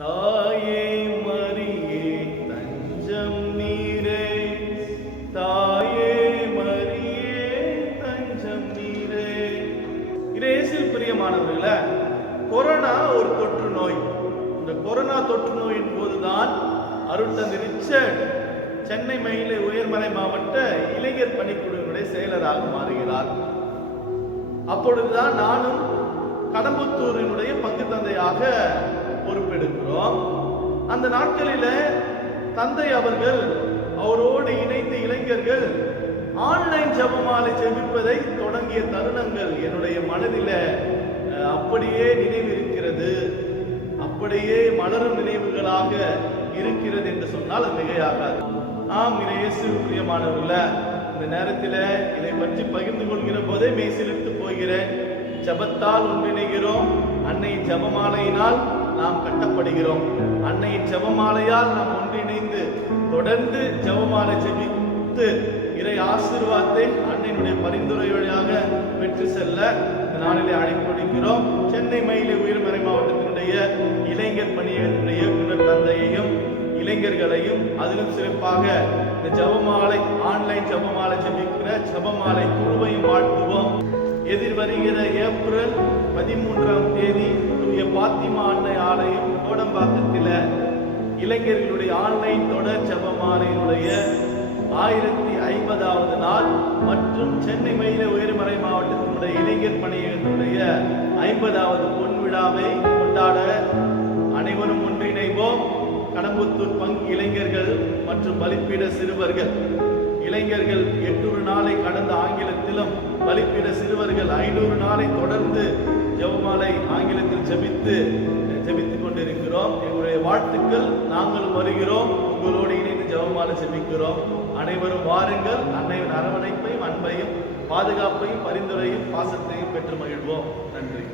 தாயே மரியே தஞ்சம் நீரே. தாயே மரியே தஞ்சம் நீரே. இயேசுவில் பிரியமானவர்கள கொரோனா ஒரு தொற்று நோய். இந்த கொரோனா தொற்று நோயின் போதுதான் அருட்தந்தை ரிச்சர்ட் சென்னை மயிலை உயர்மறை மாவட்ட இளைஞர் பணிக்குழுவினுடைய செயலராக மாறுகிறார். அப்பொழுதுதான் நானும் கடம்புத்தூரினுடைய பங்கு தந்தையாக சொல்லுவோம் அந்த நாட்களில தந்தை அவர்கள் அவரோடு இணைந்த இளைஞர்கள் ஆன்லைன் ஜபமாலை ஜெபிப்பதை தொடங்கிய தருணங்கள் என்னுடைய மனதில அப்படியே அப்படியே நினைவிருக்கிறது. அப்படியே மலரும் நினைவுகளாக இருக்கிறது என்று சொன்னால் அது மிகையாகாது. ஆம் இதை இயேசு பிரியமானவர்கள இந்த நேரத்தில் இதை பற்றி பகிர்ந்து கொள்கிற போதே மெய்சிலிட்டு போகிறேன். ஜபத்தால் ஒன்றிணைகிறோம். அன்னை ஜபமாலையினால் நாம் கட்டப்படுகிறோம். அன்னையின் ஜபமாலையால் நாம் ஒன்றிணைந்து தொடர்ந்து ஜபமாலை ஜெபித்து இறை ஆசீர்வாதத்தை அன்னையினுடைய பரிந்துரை வழியாக பெற்று செல்ல இந்த நாளிலே அழைப்படுகிறோம் சென்னை மயிலை உயர்மறை மாவட்டத்தினுடைய இளைஞர் பணியகத்தினுடைய இயக்குனர் தந்தையையும் இளைஞர்களையும் அதிலும் சிறப்பாக இந்த ஜபமாலை ஆன்லைன் ஜபமாலை ஜபிக்கிற ஜபமாலை குழுவையும் வாழ்த்துவோம். எதிர் வருகிற ஏப்ரல் பதிமூன்றாம் தேதி தூய பாத்திமா அன்னை ஆலயம் கோடம்பாக்கத்தில் இளைஞர்களுடைய ஆன்லைன் தொடர் ஜபமாலையினுடைய ஆயிரத்தி ஐம்பதாவது நாள் மற்றும் சென்னை மயில உயர்மறை மாவட்டத்தினுடைய இளைஞர் பணியகத்தினுடைய ஐம்பதாவது பொன் விழாவை கொண்டாட அனைவரும் ஒன்றிணைவோம். கடம்புத்தூர் பங்கு இளைஞர்கள் மற்றும் பலிப்பீட சிறுவர்கள். இளைஞர்கள் எட்டூறு நாளை கடந்த ஆங்கிலத்திலும் பலிப்பீட சிறுவர்கள் ஐநூறு நாளை தொடர்ந்து ஜெபமாலை ஆங்கிலத்தில் ஜெபித்து ஜெபித்துக் கொண்டிருக்கிறோம். எங்களுடைய வாழ்த்துக்கள். நாங்களும் வருகிறோம். உங்களோடு இணைந்து ஜெபமாலை ஜெபிக்கிறோம். அனைவரும் வாருங்கள். அன்னையின் அரவணைப்பையும் அன்பையும் பாதுகாப்பையும் பரிந்துரையும் பாசத்தையும் பெற்று மகிழ்வோம் நன்றி.